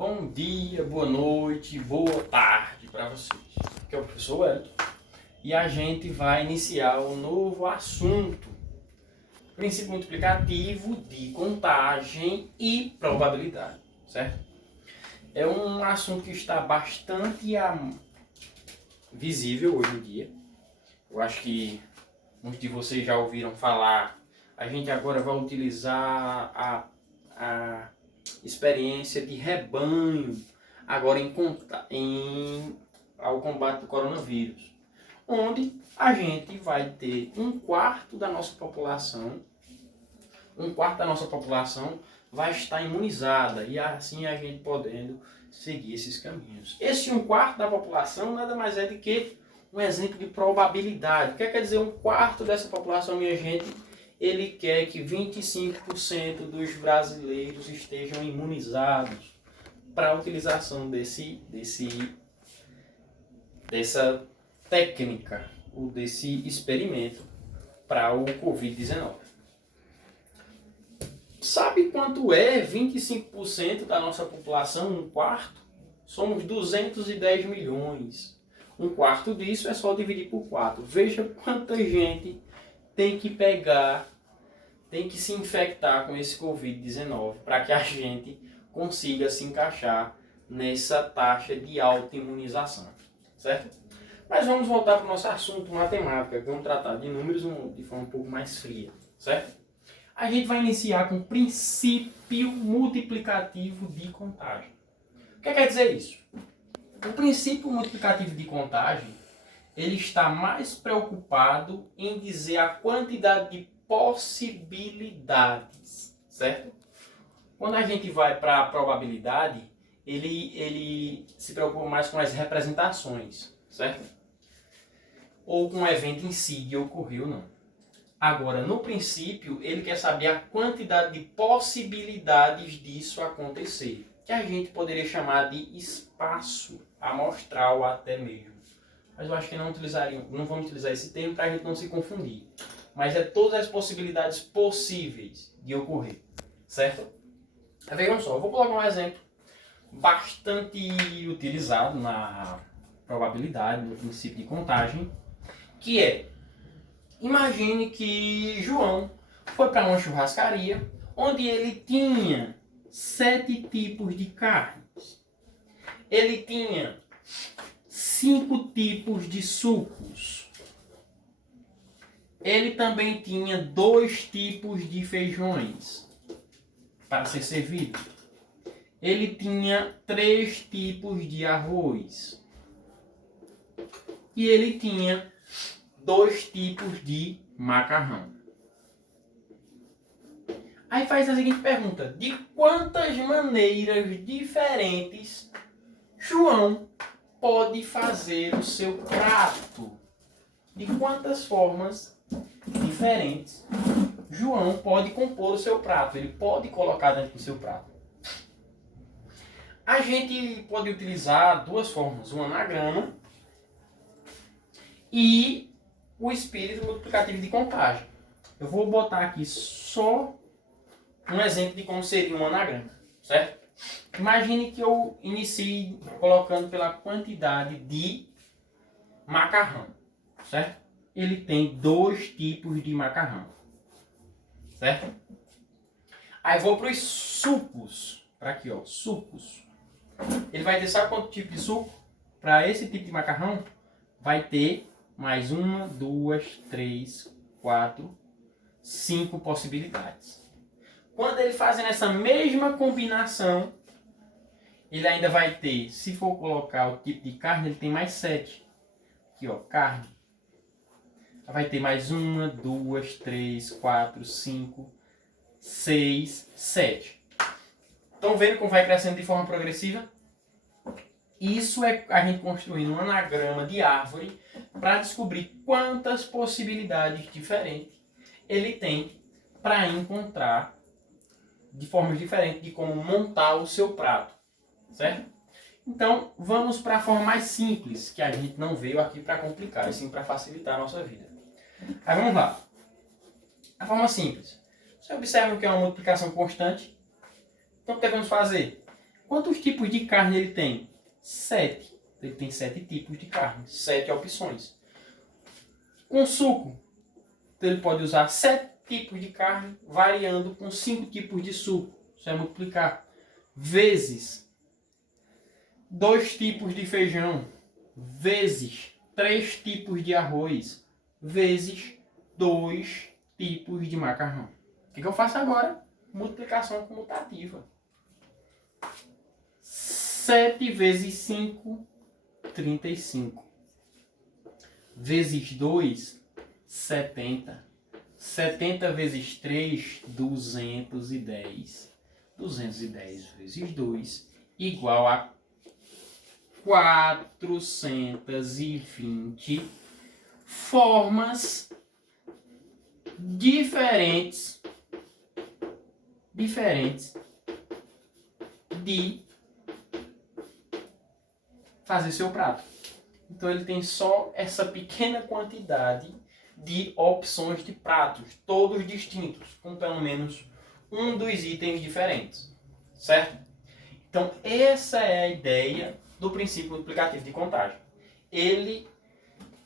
Bom dia, boa noite, boa tarde para vocês. Aqui é o professor Wellington e a gente vai iniciar um novo assunto. Princípio multiplicativo de contagem e probabilidade, certo? É um assunto que está bastante visível hoje em dia. Eu acho que muitos de vocês já ouviram falar. A gente agora vai utilizar a experiência de rebanho agora ao combate do coronavírus, onde a gente vai ter um quarto da nossa população vai estar imunizada e assim a gente podendo seguir esses caminhos. Esse um quarto da população nada mais é do que um exemplo de probabilidade. O que quer dizer um quarto dessa população, minha gente? Ele quer que 25% dos brasileiros estejam imunizados para a utilização dessa técnica ou desse experimento para o Covid-19. Sabe quanto é 25% da nossa população, um quarto? Somos 210 milhões. Um quarto disso é só dividir por 4. Veja quanta gente tem que se infectar com esse Covid-19 para que a gente consiga se encaixar nessa taxa de alta imunização, certo? Mas vamos voltar para o nosso assunto matemática, que vamos tratar de números de forma um pouco mais fria, certo? A gente vai iniciar com o princípio multiplicativo de contagem. O que quer dizer isso? O princípio multiplicativo de contagem ele está mais preocupado em dizer a quantidade de possibilidades, certo? Quando a gente vai para a probabilidade, ele se preocupa mais com as representações, certo? Ou com o evento em si que ocorreu ou não. Agora, no princípio, ele quer saber a quantidade de possibilidades disso acontecer, que a gente poderia chamar de espaço amostral até mesmo. Mas eu acho que não vamos utilizar esse termo para a gente não se confundir. Mas é todas as possibilidades possíveis de ocorrer, certo? Vejam só, eu vou colocar um exemplo bastante utilizado na probabilidade, no princípio de contagem, que é, imagine que João foi para uma churrascaria onde ele tinha 7 tipos de carnes. Ele tinha 5 tipos de sucos. Ele também tinha 2 tipos de feijões para ser servido. Ele tinha 3 tipos de arroz. E ele tinha 2 tipos de macarrão. Aí faz a seguinte pergunta: de quantas maneiras diferentes João pode fazer o seu prato? De quantas formas diferentes João pode compor o seu prato? Ele pode colocar dentro do seu prato. A gente pode utilizar duas formas: o anagrama e o espírito multiplicativo de contagem. Eu vou botar aqui só um exemplo de como seria um anagrama, certo? Imagine que eu inicie colocando pela quantidade de macarrão, certo? Ele tem 2 tipos de macarrão, certo? Aí vou para os sucos, para aqui ó, sucos. Ele vai ter, sabe quanto tipo de suco? Para esse tipo de macarrão, vai ter mais 1, 2, 3, 4, 5 possibilidades. Quando ele fazem essa mesma combinação, ele ainda vai ter, se for colocar o tipo de carne, ele tem mais 7. Aqui ó, carne. Vai ter mais 1, 2, 3, 4, 5, 6, 7. Estão vendo como vai crescendo de forma progressiva? Isso é a gente construindo um anagrama de árvore para descobrir quantas possibilidades diferentes ele tem para encontrar de formas diferentes de como montar o seu prato, certo? Então, vamos para a forma mais simples, que a gente não veio aqui para complicar, e sim para facilitar a nossa vida. Aí vamos lá. A forma simples. Você observa que é uma multiplicação constante. Então, o que devemos fazer? Quantos tipos de carne ele tem? 7. Ele tem 7 tipos de carne, 7 opções. Com suco, ele pode usar 7 tipos de carne, variando com 5 tipos de suco. Isso é multiplicar. Vezes 2 tipos de feijão, vezes 3 tipos de arroz, vezes 2 tipos de macarrão. O que eu faço agora? Multiplicação comutativa. 7 vezes 5, 35. Vezes 2, 70. 70 vezes 3, 210. 210 vezes 2, igual a 420 formas diferentes de fazer seu prato. Então ele tem só essa pequena quantidade de opções de pratos, todos distintos, com pelo menos um dos itens diferentes, certo? Então essa é a ideia do princípio multiplicativo de contagem. Ele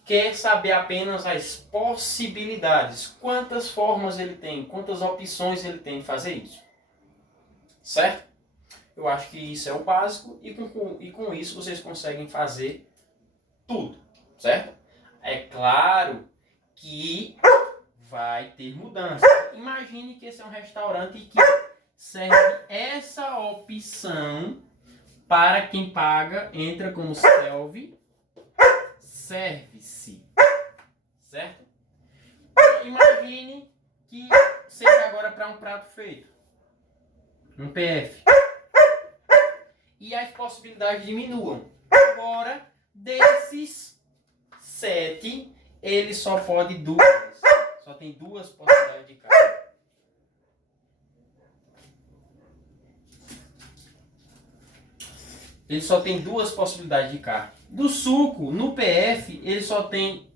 quer saber apenas as possibilidades, quantas formas ele tem, quantas opções ele tem de fazer isso, certo? Eu acho que isso é o básico e com isso vocês conseguem fazer tudo, certo? É claro que vai ter mudança. Imagine que esse é um restaurante que serve essa opção para quem paga, entra como self-service, certo? Imagine que seja agora para um prato feito, um PF, e as possibilidades diminuam. Agora, desses 7, ele só pode 2. Só tem 2 possibilidades de carne. Ele só tem 2 possibilidades de carne. Do suco, no PF, ele só tem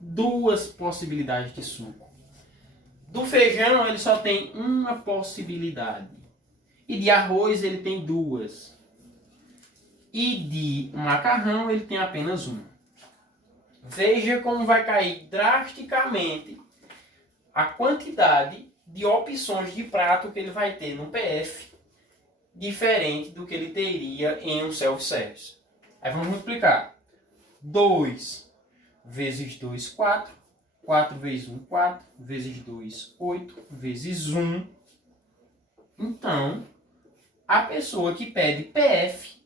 2 possibilidades de suco. Do feijão, ele só tem uma possibilidade. E de arroz, ele tem 2. E de macarrão, ele tem apenas 1. Veja como vai cair drasticamente a quantidade de opções de prato que ele vai ter no PF, diferente do que ele teria em um self-service. Aí vamos multiplicar. 2 vezes 2, 4. 4 vezes 1, 4. Vezes 2, 8. Vezes 1. Então, a pessoa que pede PF,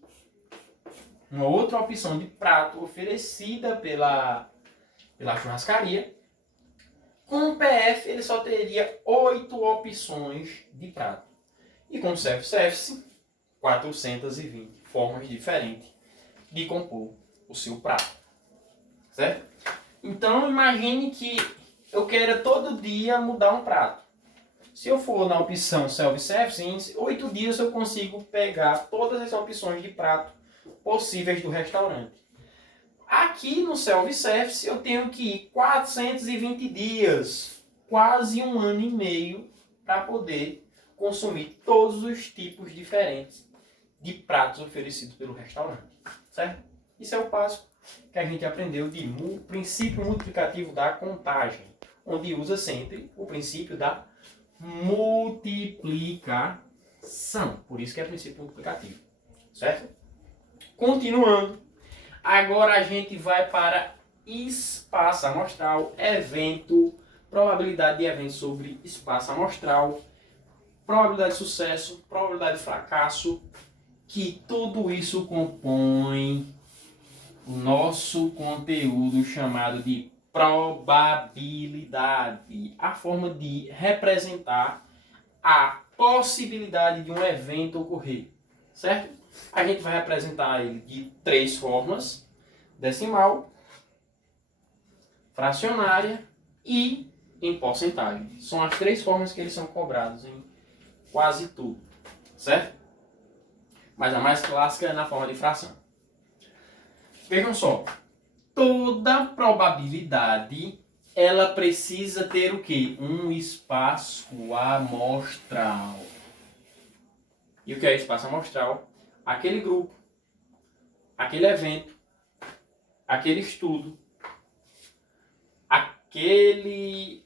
uma outra opção de prato oferecida pela churrascaria, com o PF ele só teria 8 opções de prato. E com o self-service, 420 formas diferentes de compor o seu prato. Certo? Então imagine que eu queira todo dia mudar um prato. Se eu for na opção self-service, em 8 dias eu consigo pegar todas as opções de prato possíveis do restaurante. Aqui no self-service eu tenho que ir 420 dias, quase 1 ano e meio, para poder consumir todos os tipos diferentes de pratos oferecidos pelo restaurante. Certo? Isso é o passo que a gente aprendeu de princípio multiplicativo da contagem, onde usa sempre o princípio da multiplicação. Por isso que é princípio multiplicativo. Certo? Continuando, agora a gente vai para espaço amostral, evento, probabilidade de evento sobre espaço amostral, probabilidade de sucesso, probabilidade de fracasso, que tudo isso compõe o nosso conteúdo chamado de probabilidade, a forma de representar a possibilidade de um evento ocorrer, certo? A gente vai representar ele de 3 formas: decimal, fracionária e em porcentagem. São as 3 formas que eles são cobrados em quase tudo, certo? Mas a mais clássica é na forma de fração. Vejam só, toda probabilidade ela precisa ter o quê? Um espaço amostral. E o que é espaço amostral? aquele grupo, aquele evento, aquele estudo,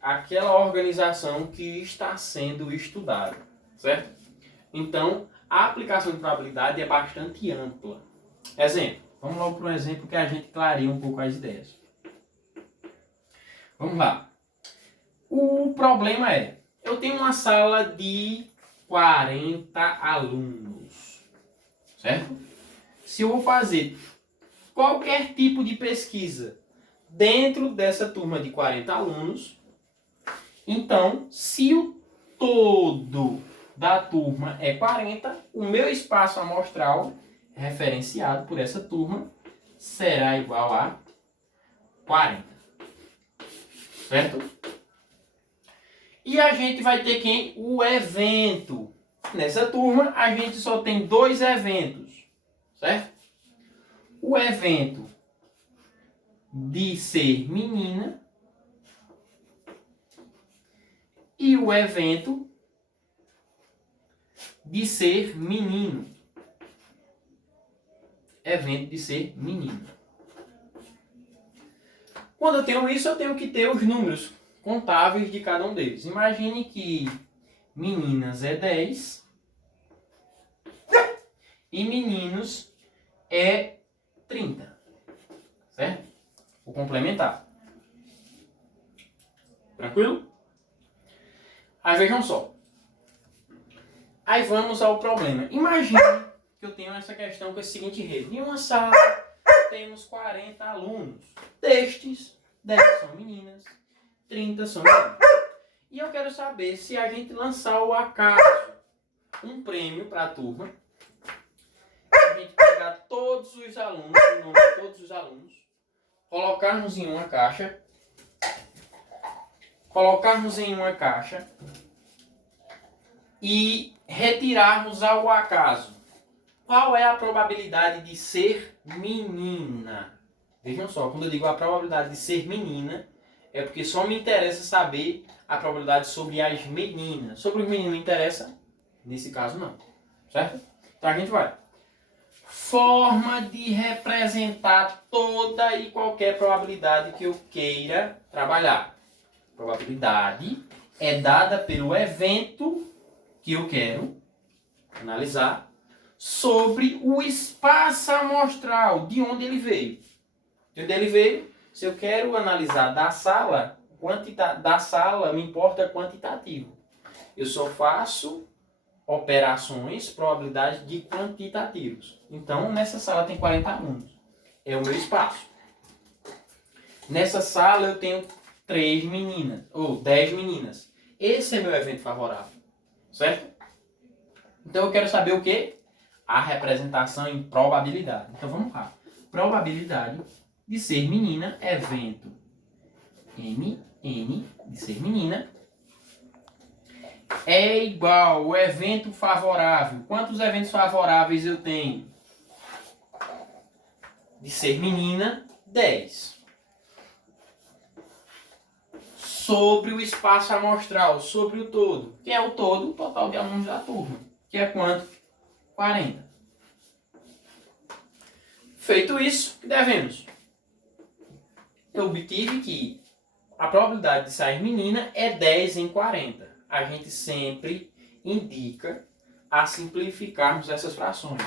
aquela organização que está sendo estudada, certo? Então, a aplicação de probabilidade é bastante ampla. Exemplo, vamos logo para um exemplo que a gente clareia um pouco as ideias. Vamos lá. O problema é, eu tenho uma sala de 40 alunos, certo? Se eu vou fazer qualquer tipo de pesquisa dentro dessa turma de 40 alunos, então, se o todo da turma é 40, o meu espaço amostral referenciado por essa turma será igual a 40. Certo? E a gente vai ter quem? O evento. Nessa turma, a gente só tem 2 eventos. Certo? O evento de ser menina e o evento de ser menino. Evento de ser menino. Quando eu tenho isso, eu tenho que ter os números contáveis de cada um deles. Imagine que meninas é 10 e meninos é 30. Certo? Vou complementar. Tranquilo? Aí vejam só. Aí vamos ao problema. Imagine que eu tenho essa questão com esse seguinte enredo. Em uma sala temos 40 alunos. Destes, 10 são meninas, 30 são meninos. E eu quero saber se a gente lançar ao acaso um prêmio para a turma. A gente pegar todos os alunos, o nome de todos os alunos, colocarmos em uma caixa, e retirarmos ao acaso. Qual é a probabilidade de ser menina? Vejam só, quando eu digo a probabilidade de ser menina, é porque só me interessa saber a probabilidade sobre as meninas. Sobre os meninos não interessa? Nesse caso não. Certo? Então a gente vai. Forma de representar toda e qualquer probabilidade que eu queira trabalhar. Probabilidade é dada pelo evento que eu quero analisar sobre o espaço amostral, de onde ele veio. De onde ele veio, se eu quero analisar da sala, me importa quantitativo. Eu só faço operações, probabilidade de quantitativos. Então, nessa sala tem 40 alunos. É o meu espaço. Nessa sala eu tenho 3 meninas, ou 10 meninas. Esse é meu evento favorável. Certo? Então eu quero saber o quê? A representação em probabilidade. Então vamos lá. Probabilidade de ser menina, evento MN de ser menina, é igual ao evento favorável. Quantos eventos favoráveis eu tenho? De ser menina, 10. Sobre o espaço amostral, sobre o todo. Que é o todo, o total de alunos da turma. Que é quanto? 40. Feito isso, o que devemos? Eu obtive que a probabilidade de sair menina é 10 em 40. A gente sempre indica a simplificarmos essas frações.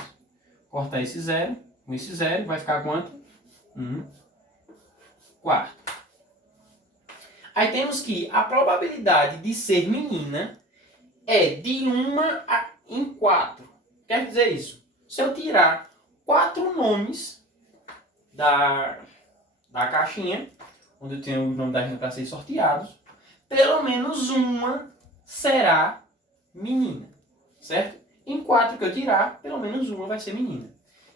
Cortar esse zero, com esse zero, vai ficar quanto? 1 quarto. Aí temos que a probabilidade de ser menina é de 1 em 4. Quer dizer isso? Se eu tirar 4 nomes da caixinha, onde eu tenho o nome da gente para ser sorteados, pelo menos uma será menina. Certo? Em 4 que eu tirar, pelo menos uma vai ser menina.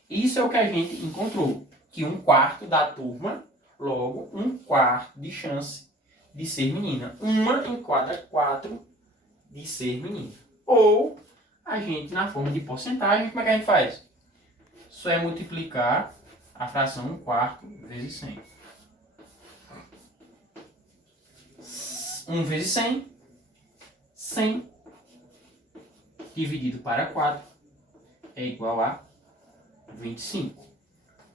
Isso é o que a gente encontrou. Que 1 quarto da turma, logo 1 quarto de chance de ser menina. 1 em cada 4 de ser menina. Ou a gente, na forma de porcentagem, como é que a gente faz? Só é multiplicar a fração 1 quarto vezes 100. 1 vezes 100, 100 dividido para 4 é igual a 25.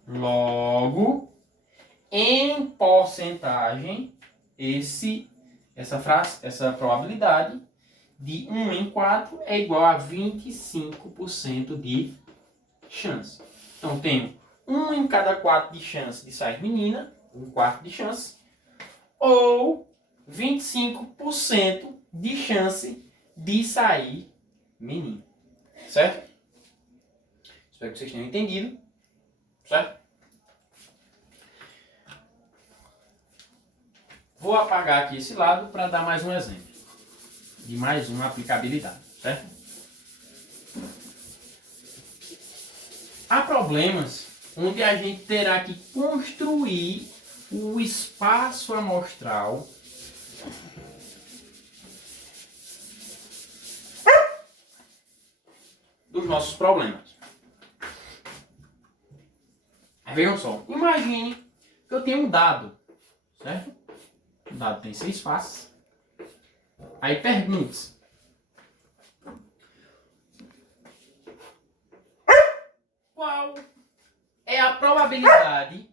Logo, em porcentagem, essa probabilidade de 1 em 4 é igual a 25% de chance. Então, tenho 1 em cada 4 de chance de sair menina, 1/4 de chance, ou 25% de chance de sair menino. Certo? Espero que vocês tenham entendido. Certo? Vou apagar aqui esse lado para dar mais um exemplo de mais uma aplicabilidade, certo? Há problemas onde a gente terá que construir o espaço amostral dos nossos problemas. Vejam só, imagine que eu tenho um dado, certo? O dado tem 6 faces. Aí pergunte-se: qual é a probabilidade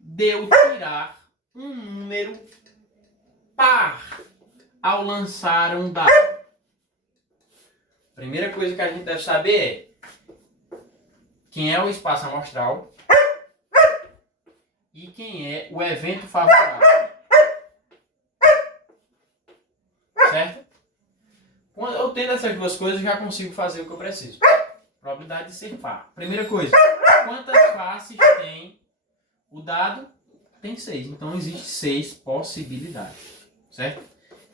de eu tirar um número par ao lançar um dado? Primeira coisa que a gente deve saber é quem é o espaço amostral e quem é o evento favorável. Certo? Quando eu tendo essas duas coisas, eu já consigo fazer o que eu preciso. Probabilidade de ser par. Primeira coisa, quantas faces tem o dado? Tem 6. Então, existem 6 possibilidades. Certo?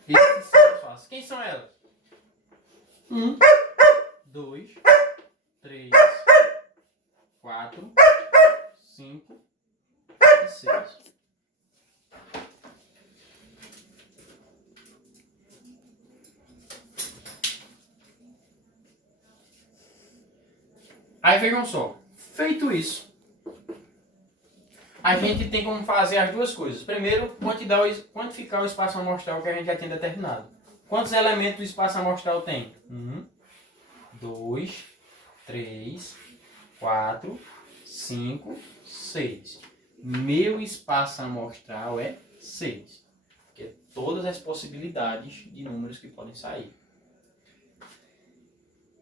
Existem 6 faces. Quem são elas? 1, 2, 3, 4, 5 e 6. Aí vejam só, feito isso, a gente tem como fazer as duas coisas. Primeiro, quantificar o espaço amostral que a gente já tem determinado. Quantos elementos do espaço amostral tem? 1, 2, 3, 4, 5, 6. Meu espaço amostral é 6. Que é todas as possibilidades de números que podem sair.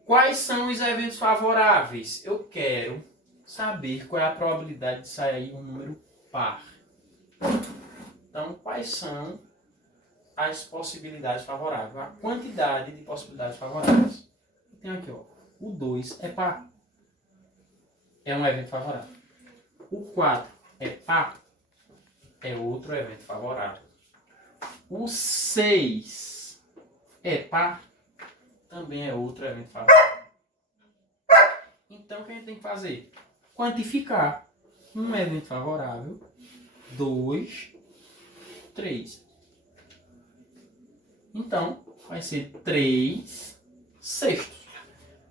Quais são os eventos favoráveis? Eu quero saber qual é a probabilidade de sair um número par. Então, quais são as possibilidades favoráveis? A quantidade de possibilidades favoráveis. Eu tenho aqui, ó, o 2 é par. É um evento favorável. O 4 é par. É outro evento favorável. O 6 é par. Também é outro evento favorável. Então, o que a gente tem que fazer? Quantificar um evento favorável, 2, 3. Então, vai ser 3 sextos.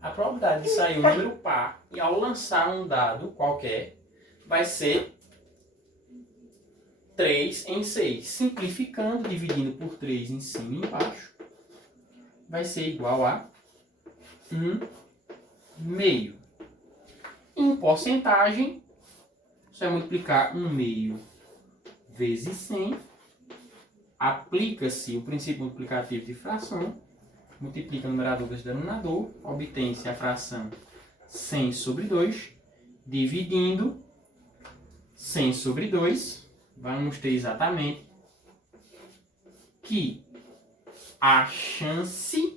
A probabilidade de sair um número par e ao lançar um dado qualquer, vai ser 3 em 6. Simplificando, dividindo por 3 em cima e embaixo, vai ser igual a 1/2. Em porcentagem, você vai multiplicar 1/2 vezes 100. Aplica-se o princípio multiplicativo de fração. Multiplica o numerador vezes o denominador. Obtém-se a fração 100 sobre 2. Dividindo 100 sobre 2. Vamos ter exatamente que a chance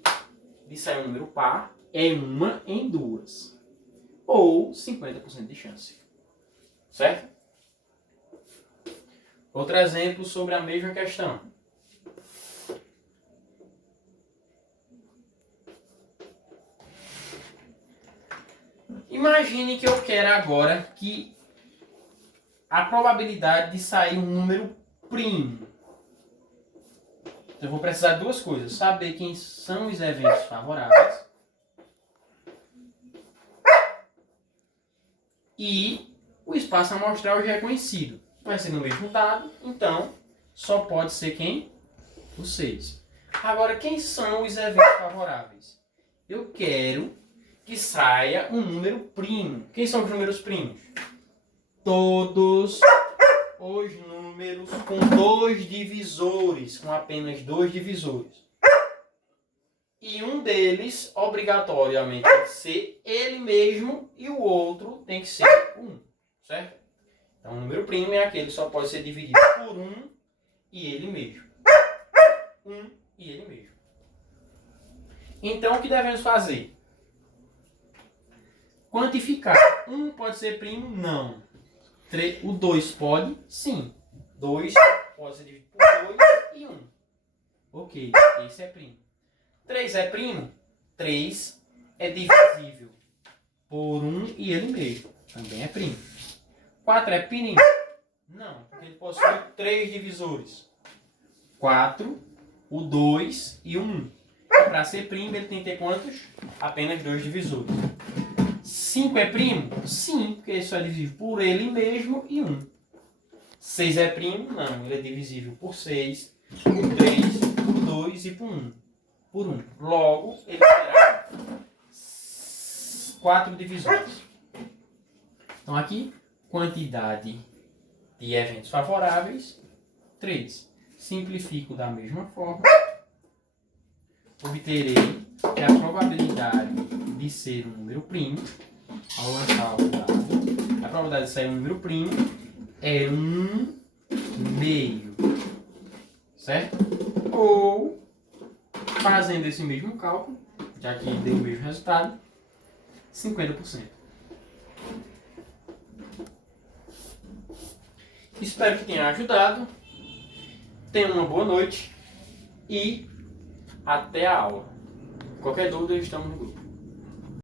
de sair um número par é 1 em 2. Ou 50% de chance. Certo? Outro exemplo sobre a mesma questão. Imagine que eu quero agora que a probabilidade de sair um número primo. Então, eu vou precisar de duas coisas. Saber quem são os eventos favoráveis. E o espaço amostral já é conhecido. Vai ser no mesmo dado, então só pode ser quem? O 6. Agora, quem são os eventos favoráveis? Eu quero que saia um número primo. Quem são os números primos? Todos os números com dois divisores, com apenas dois divisores. E um deles, obrigatoriamente, tem que ser ele mesmo e o outro tem que ser 1, certo? Então, o número primo é aquele que só pode ser dividido por 1 e ele mesmo. 1 e ele mesmo. Então, o que devemos fazer? Quantificar. 1 pode ser primo? Não. O 2 pode? Sim. 2 pode ser dividido por 2 e 1. Ok, esse é primo. 3 é primo? 3 é divisível por 1 e ele mesmo. Também é primo. 4 é primo? Não, porque ele possui 3 divisores. 4, o 2 e o 1. Para ser primo, ele tem que ter quantos? Apenas 2 divisores. 5 é primo? Sim, porque ele só é divisível por ele mesmo e 1. 6 é primo? Não, ele é divisível por 6, por 3, por 2 e por 1. Por 1. Logo, ele terá 4 divisores. Então aqui, quantidade de eventos favoráveis, 3. Simplifico da mesma forma. Obterei que a probabilidade de ser um número primo, ao lançar o dado, a probabilidade de sair um número primo é 1/2. Certo? Ou, fazendo esse mesmo cálculo, já que deu o mesmo resultado, 50%. Espero que tenha ajudado. Tenha uma boa noite e até a aula. Qualquer dúvida, estamos no grupo.